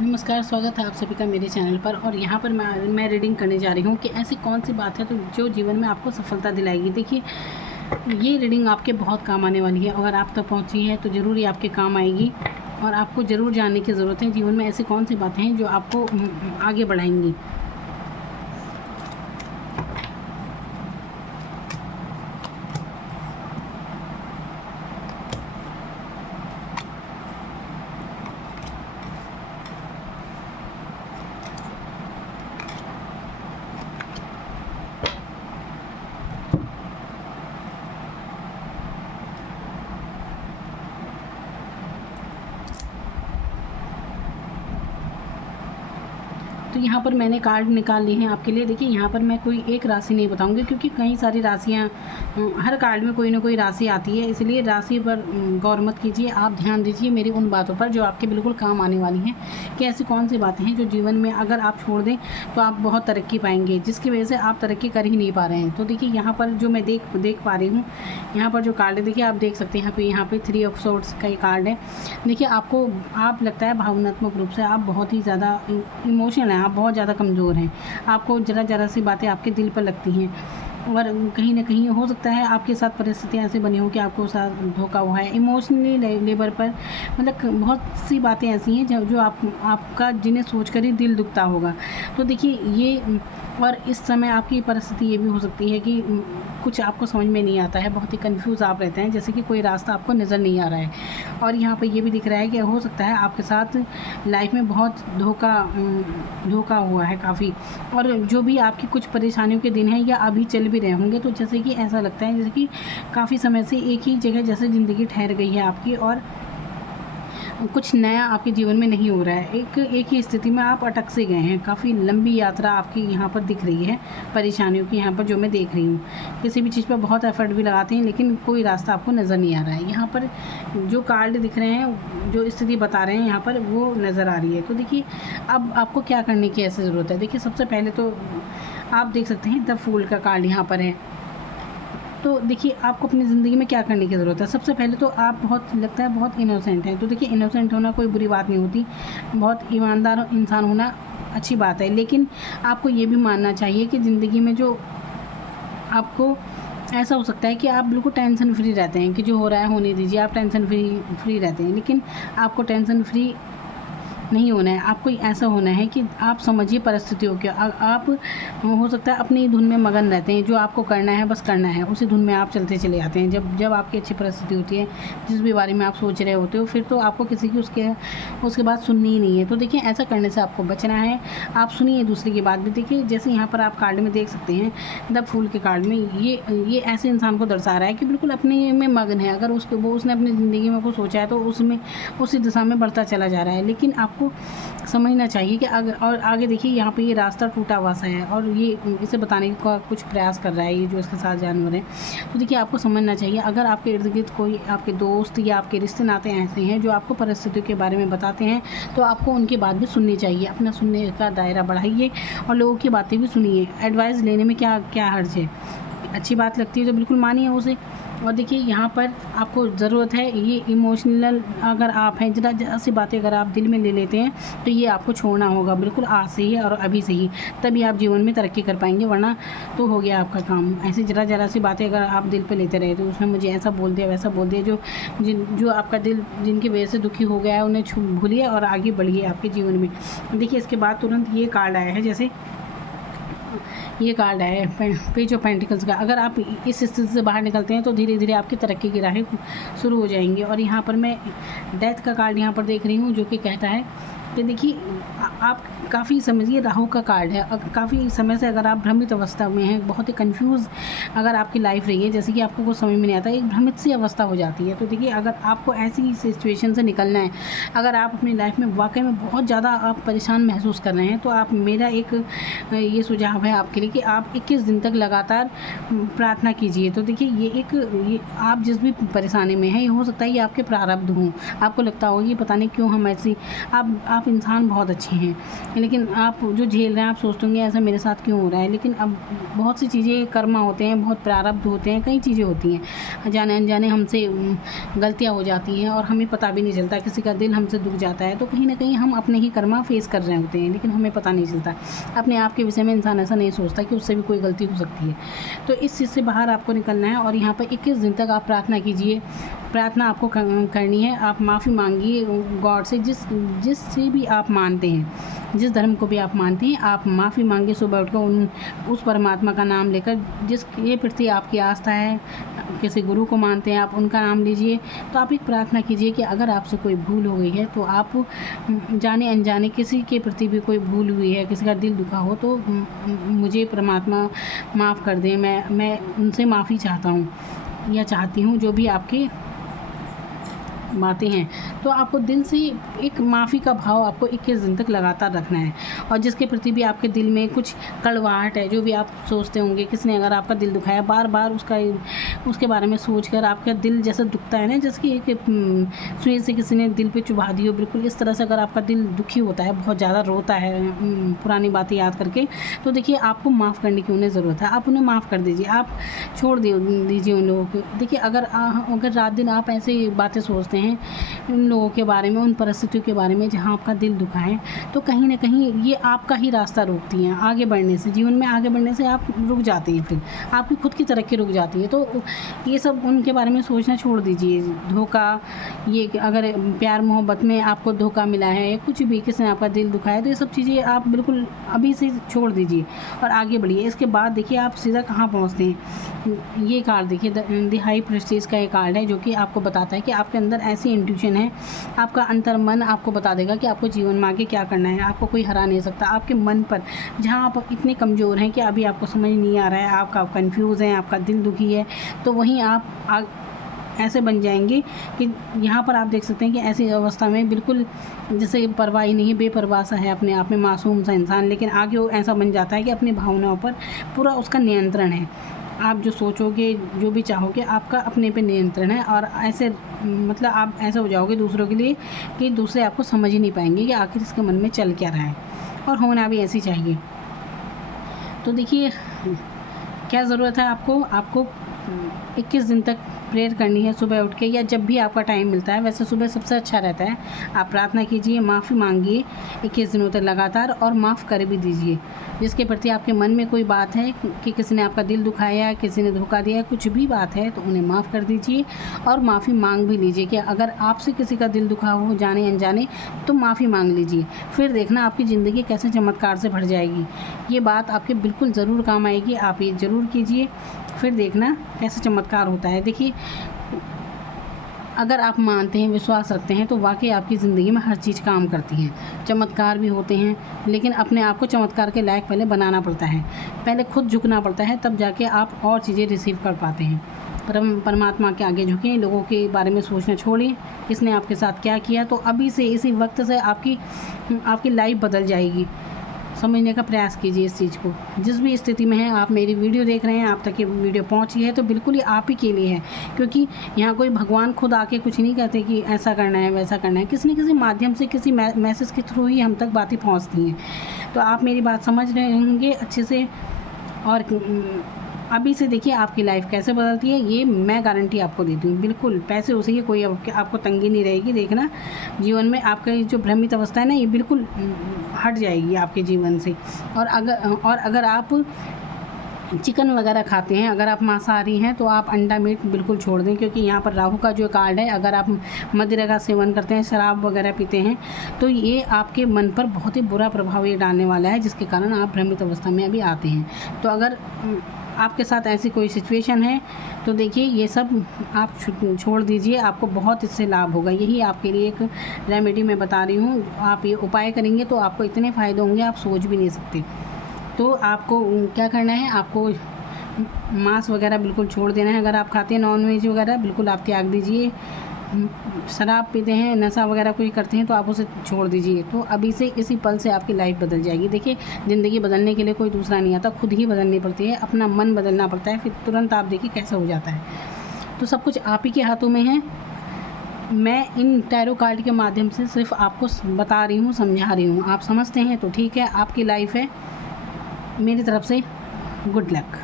नमस्कार, स्वागत है आप सभी का मेरे चैनल पर। और यहाँ पर मैं रीडिंग करने जा रही हूँ कि ऐसी कौन सी बात है तो जो जीवन में आपको सफलता दिलाएगी। देखिए, ये रीडिंग आपके बहुत काम आने वाली है। अगर आप तक पहुँची है तो ज़रूर ये आपके काम आएगी और आपको ज़रूर जानने की ज़रूरत है जीवन में ऐसी कौन सी बातें हैं जो आपको आगे बढ़ाएंगी। तो यहाँ पर मैंने कार्ड निकाल लिए हैं आपके लिए। देखिए, यहाँ पर मैं कोई एक राशि नहीं बताऊंगी क्योंकि कई सारी राशियाँ, हर कार्ड में कोई ना कोई राशि आती है, इसलिए राशि पर गौर मत कीजिए। आप ध्यान दीजिए मेरी उन बातों पर जो आपके बिल्कुल काम आने वाली हैं कि ऐसी कौन सी बातें हैं जो जीवन में अगर आप छोड़ दें तो आप बहुत तरक्की पाएंगे, जिसकी वजह से आप तरक्की कर ही नहीं पा रहे हैं। तो देखिए, यहाँ पर जो मैं देख पा रही हूँ, यहाँ पर जो कार्ड है, देखिए आप देख सकते हैं यहाँ पे 3 ऑफ सोर्ड्स का ये कार्ड है। देखिए, आप लगता है भावनात्मक रूप से आप बहुत ही ज़्यादा इमोशनल हैं, आप बहुत ज़्यादा कमज़ोर हैं। आपको ज़रा सी बातें आपके दिल पर लगती हैं और कहीं न कहीं हो सकता है आपके साथ परिस्थितियाँ ऐसी बनी हो कि आपको साथ धोखा हुआ है इमोशनली लेवल पर। मतलब बहुत सी बातें ऐसी हैं जो आपका जिन्हें सोचकर ही दिल दुखता होगा। तो देखिए, ये और इस समय आपकी परिस्थिति ये भी हो सकती है कि कुछ आपको समझ में नहीं आता है, बहुत ही कंफ्यूज आप रहते हैं, जैसे कि कोई रास्ता आपको नज़र नहीं आ रहा है। और यहाँ पर ये भी दिख रहा है कि हो सकता है आपके साथ लाइफ में बहुत धोखा हुआ है काफ़ी, और जो भी आपकी कुछ परेशानियों के दिन हैं या अभी चल भी रहे होंगे, तो जैसे कि ऐसा लगता है जैसे कि काफ़ी समय से एक ही जगह जैसे ज़िंदगी ठहर गई है आपकी और कुछ नया आपके जीवन में नहीं हो रहा है। एक ही स्थिति में आप अटक से गए हैं। काफ़ी लंबी यात्रा आपकी यहाँ पर दिख रही है, परेशानियों की यहाँ पर जो मैं देख रही हूँ। किसी भी चीज़ पर बहुत एफर्ट भी लगाते हैं लेकिन कोई रास्ता आपको नज़र नहीं आ रहा है। यहाँ पर जो कार्ड दिख रहे हैं, जो स्थिति बता रहे हैं यहाँ पर, वो नज़र आ रही है। तो देखिए, अब आपको क्या करने की ऐसी ज़रूरत है। देखिए, सबसे पहले तो आप देख सकते हैं द फूल का कार्ड यहाँ पर है। तो देखिए, आपको अपनी ज़िंदगी में क्या करने की ज़रूरत है। सबसे पहले तो आप लगता है बहुत इनोसेंट हैं। तो देखिए, इनोसेंट होना कोई बुरी बात नहीं होती, बहुत ईमानदार इंसान होना अच्छी बात है। लेकिन आपको ये भी मानना चाहिए कि ज़िंदगी में जो आपको ऐसा हो सकता है कि आप बिल्कुल टेंशन फ्री रहते हैं कि जो हो रहा है होने दीजिए, आप टेंशन फ्री रहते हैं, लेकिन आपको टेंशन फ्री नहीं होना है। आपको ऐसा होना है कि आप समझिए परिस्थितियों के। आप हो सकता है अपनी धुन में मगन रहते हैं, जो आपको करना है बस करना है, उसी धुन में आप चलते चले जाते हैं। जब आपकी अच्छी परिस्थिति होती है, जिस भी बारे में आप सोच रहे होते हो, फिर तो आपको किसी की उसके बाद सुननी ही नहीं है। तो देखिए, ऐसा करने से आपको बचना है। आप सुनिए दूसरे की बात भी। देखिए, जैसे यहाँ पर आप कार्ड में देख सकते हैं, द फूल के कार्ड में ये ऐसे इंसान को दर्शा रहा है कि बिल्कुल अपने में मगन है। अगर उसने अपनी ज़िंदगी में कुछ सोचा है तो उसमें उसी दिशा में बढ़ता चला जा रहा है। लेकिन आपको समझना चाहिए कि आगे देखिए, यहाँ पे ये रास्ता टूटा हुआ सा है और ये इसे बताने का कुछ प्रयास कर रहा है, ये जो इसके साथ जानवर है। तो देखिए, आपको समझना चाहिए, अगर आपके इर्द गिर्द कोई आपके दोस्त या आपके रिश्ते नाते ऐसे हैं जो आपको परिस्थितियों के बारे में बताते हैं, तो आपको उनकी बात भी सुननी चाहिए। अपना सुनने का दायरा बढ़ाइए और लोगों की बातें भी सुनिए। एडवाइस लेने में क्या हर्ज है। अच्छी बात लगती है तो बिल्कुल मानिए उसे। और देखिए, यहाँ पर आपको ज़रूरत है, ये इमोशनल अगर आप हैं, ज़रा सी बातें अगर आप दिल में ले लेते हैं तो ये आपको छोड़ना होगा बिल्कुल आज से ही और अभी से ही, तभी आप जीवन में तरक्की कर पाएंगे, वरना तो हो गया आपका काम। ऐसी ज़रा सी बातें अगर आप दिल पे लेते रहे, तो उसने मुझे ऐसा बोल दिया वैसा बोल दिया, जो आपका दिल जिनकी वजह से दुखी हो गया है, उन्हें भूलिए और आगे बढ़िए आपके जीवन में। देखिए, इसके बाद तुरंत ये कार्ड आया है, जैसे ये कार्ड है पेज ऑफ पेंटिकल्स का। अगर आप इस स्थिति से बाहर निकलते हैं तो धीरे धीरे आपकी तरक्की की राहें शुरू हो जाएंगी। और यहाँ पर मैं डेथ का कार्ड यहाँ पर देख रही हूँ, जो कि कहता है कि देखिए, आप काफ़ी समझिए, राहु का कार्ड है। काफ़ी समय से अगर आप भ्रमित अवस्था में हैं, बहुत ही कंफ्यूज अगर आपकी लाइफ रही है, जैसे कि आपको कुछ समझ में नहीं आता, एक भ्रमित सी अवस्था हो जाती है। तो देखिए, अगर आपको ऐसी सिचुएशन से निकलना है, अगर आप अपनी लाइफ में वाकई में बहुत ज़्यादा आप परेशान महसूस कर रहे हैं, तो आप मेरा एक ये सुझाव है आपके लिए कि आप 21 दिन तक लगातार प्रार्थना कीजिए। तो देखिए, ये आप जिस भी परेशानी में हैं, ये हो सकता है ये आपके प्रारब्ध हों। आपको लगता हो ये पता नहीं क्यों हम ऐसी, आप आप इंसान बहुत अच्छे हैं, लेकिन आप जो झेल रहे हैं, आप सोचते होंगे ऐसा मेरे साथ क्यों हो रहा है। लेकिन अब बहुत सी चीज़ें कर्मा होते हैं, बहुत प्रारब्ध होते हैं, कई चीज़ें होती हैं, जाने अनजाने हमसे गलतियाँ हो जाती हैं और हमें पता भी नहीं चलता। किसी का दिल हमसे दुख जाता है तो कहीं ना कहीं हम अपने ही कर्मा फेस कर रहे होते हैं, लेकिन हमें पता नहीं चलता। अपने आप के विषय में इंसान ऐसा नहीं सोचता कि उससे भी कोई गलती हो सकती है। तो इस चीज़ से बाहर आपको निकलना है और यहाँ पर 21 दिन तक आप प्रार्थना कीजिए। प्रार्थना आपको करनी है, आप माफ़ी मांगिए गॉड से, जिससे भी आप मानते हैं, जिस धर्म को भी आप मानते हैं, आप माफ़ी मांगिए सुबह उठकर उस परमात्मा का नाम लेकर जिसके प्रति आपकी आस्था है। किसी गुरु को मानते हैं आप, उनका नाम लीजिए। तो आप एक प्रार्थना कीजिए कि अगर आपसे कोई भूल हो गई है तो आप जाने अनजाने किसी के प्रति भी कोई भूल हुई है, किसी का दिल दुखा हो तो मुझे परमात्मा माफ़ कर दें, मैं उनसे माफ़ी चाहता हूँ या चाहती हूँ, जो भी आपके बातें हैं। तो आपको दिल से एक माफ़ी का भाव आपको 21 दिन तक लगातार रखना है। और जिसके प्रति भी आपके दिल में कुछ कड़वाहट है, जो भी आप सोचते होंगे, किसने अगर आपका दिल दुखाया, बार बार उसके बारे में सोचकर आपका दिल जैसे दुखता है ना, जैसे कि एक सुई से किसी ने दिल पे चुभा दी हो, बिल्कुल इस तरह से अगर आपका दिल दुखी होता है, बहुत ज़्यादा रोता है पुरानी बातें याद करके, तो देखिए आपको माफ़ करने की उन्हें ज़रूरत है। आप उन्हें माफ़ कर दीजिए, आप छोड़ दीजिए उन लोगों को। देखिए अगर रात दिन आप ऐसे बातें सोचते हैं उन लोगों के बारे में, उन परिस्थितियों के बारे में जहाँ आपका दिल दुखा है, तो कहीं ना कहीं ये आपका ही रास्ता रोकती हैं आगे बढ़ने से। जीवन में आगे बढ़ने से आप रुक जाते हैं, फिर आपकी खुद की तरक्की रुक जाती है। तो ये सब उनके बारे में सोचना छोड़ दीजिए। धोखा, ये अगर प्यार मोहब्बत में आपको धोखा मिला है, कुछ भी किसी ने आपका दिल दुखाया, तो ये सब चीज़ें आप बिल्कुल अभी से छोड़ दीजिए और आगे बढ़िए। इसके बाद देखिए आप सीधा कहाँ पहुँचते हैं। ये कार्ड देखिए, द हाई प्रेस्टीज का एक कार्ड है जो कि आपको बताता है कि आपके अंदर ऐसी इंट्यूशन है, आपका अंतर मन आपको बता देगा कि आपको जीवन में आगे क्या करना है। आपको कोई हरा नहीं सकता। आपके मन पर जहाँ आप इतने कमज़ोर हैं कि अभी आपको समझ नहीं आ रहा है, आप कंफ्यूज हैं, आपका दिल दुखी है, तो वहीं आप ऐसे बन जाएंगे कि यहाँ पर आप देख सकते हैं कि ऐसी अवस्था में बिल्कुल जैसे परवाह ही नहीं है, बेपरवाह सा है, अपने आप में मासूम सा इंसान, लेकिन आगे वो ऐसा बन जाता है कि अपनी भावनाओं पर पूरा उसका नियंत्रण है। आप जो सोचोगे, जो भी चाहोगे, आपका अपने पे नियंत्रण है। और ऐसे मतलब आप ऐसे हो जाओगे दूसरों के लिए कि दूसरे आपको समझ ही नहीं पाएंगे कि आखिर इसके मन में चल क्या रहा है, और होना भी ऐसी चाहिए। तो देखिए क्या ज़रूरत है आपको 21 दिन तक प्रेयर करनी है सुबह उठ के, या जब भी आपका टाइम मिलता है। वैसे सुबह सबसे अच्छा रहता है। आप प्रार्थना कीजिए, माफ़ी मांगिए 21 दिनों तक लगातार, और माफ़ कर भी दीजिए जिसके प्रति आपके मन में कोई बात है कि किसी ने आपका दिल दुखाया, किसी ने धोखा दिया, कुछ भी बात है तो उन्हें माफ़ कर दीजिए और माफ़ी मांग भी लीजिए। कि अगर आपसे किसी का दिल दुखा हो जाने अनजाने, तो माफ़ी मांग लीजिए। फिर देखना आपकी ज़िंदगी कैसे चमत्कार से भर जाएगी। ये बात आपके बिल्कुल ज़रूर काम आएगी। आप ये ज़रूर कीजिए, फिर देखना कैसे चमत्कार होता है। देखिए अगर आप मानते हैं, विश्वास रखते हैं, तो वाकई आपकी ज़िंदगी में हर चीज़ काम करती है। चमत्कार भी होते हैं, लेकिन अपने आप को चमत्कार के लायक पहले बनाना पड़ता है, पहले खुद झुकना पड़ता है, तब जाके आप और चीज़ें रिसीव कर पाते हैं। परमात्मा के आगे झुकें, लोगों के बारे में सोचना छोड़िए, किसने आपके साथ क्या किया। तो अभी से, इसी वक्त से आपकी लाइफ बदल जाएगी। समझने का प्रयास कीजिए इस चीज़ को। जिस भी स्थिति में है, आप मेरी वीडियो देख रहे हैं, आप तक ये वीडियो पहुंची है तो बिल्कुल ही आप ही के लिए है, क्योंकि यहाँ कोई भगवान खुद आके कुछ नहीं कहते कि ऐसा करना है, वैसा करना है। किसी न किसी माध्यम से, किसी मैसेज के थ्रू ही हम तक बातें पहुँचती हैं। तो आप मेरी बात समझ रहे होंगे अच्छे से। और अभी से देखिए आपकी लाइफ कैसे बदलती है, ये मैं गारंटी आपको देती हूँ। बिल्कुल पैसे उसे ही कोई आपको तंगी नहीं रहेगी। देखना जीवन में आपका जो भ्रमित अवस्था है ना, ये बिल्कुल हट जाएगी आपके जीवन से। और अगर आप चिकन वगैरह खाते हैं, अगर आप मांसाहारी हैं, तो आप अंडा मीट बिल्कुल छोड़ दें, क्योंकि यहाँ पर राहु का जो कार्ड है, अगर आप मदिरा का सेवन करते हैं, शराब वगैरह पीते हैं, तो ये आपके मन पर बहुत ही बुरा प्रभाव ये डालने वाला है, जिसके कारण आप भ्रमित अवस्था में अभी आते हैं। तो अगर आपके साथ ऐसी कोई सिचुएशन है तो देखिए ये सब आप छोड़ दीजिए, आपको बहुत इससे लाभ होगा। यही आपके लिए एक रेमेडी मैं बता रही हूँ। आप ये उपाय करेंगे तो आपको इतने फ़ायदे होंगे, आप सोच भी नहीं सकते। तो आपको क्या करना है, आपको मांस वगैरह बिल्कुल छोड़ देना है। अगर आप खाते हैं नॉनवेज वगैरह, बिल्कुल आप त्याग दीजिए। शराब पीते हैं, नशा वगैरह कोई करते हैं, तो आप उसे छोड़ दीजिए। तो अभी से इसी पल से आपकी लाइफ बदल जाएगी। देखिए ज़िंदगी बदलने के लिए कोई दूसरा नहीं आता, खुद ही बदलनी पड़ती है, अपना मन बदलना पड़ता है, फिर तुरंत आप देखिए कैसा हो जाता है। तो सब कुछ आप ही के हाथों में है। मैं इन टैरो कार्ड के माध्यम से सिर्फ आपको बता रही हूँ, समझा रही हूँ। आप समझते हैं तो ठीक है, आपकी लाइफ है। मेरी तरफ से गुड लक।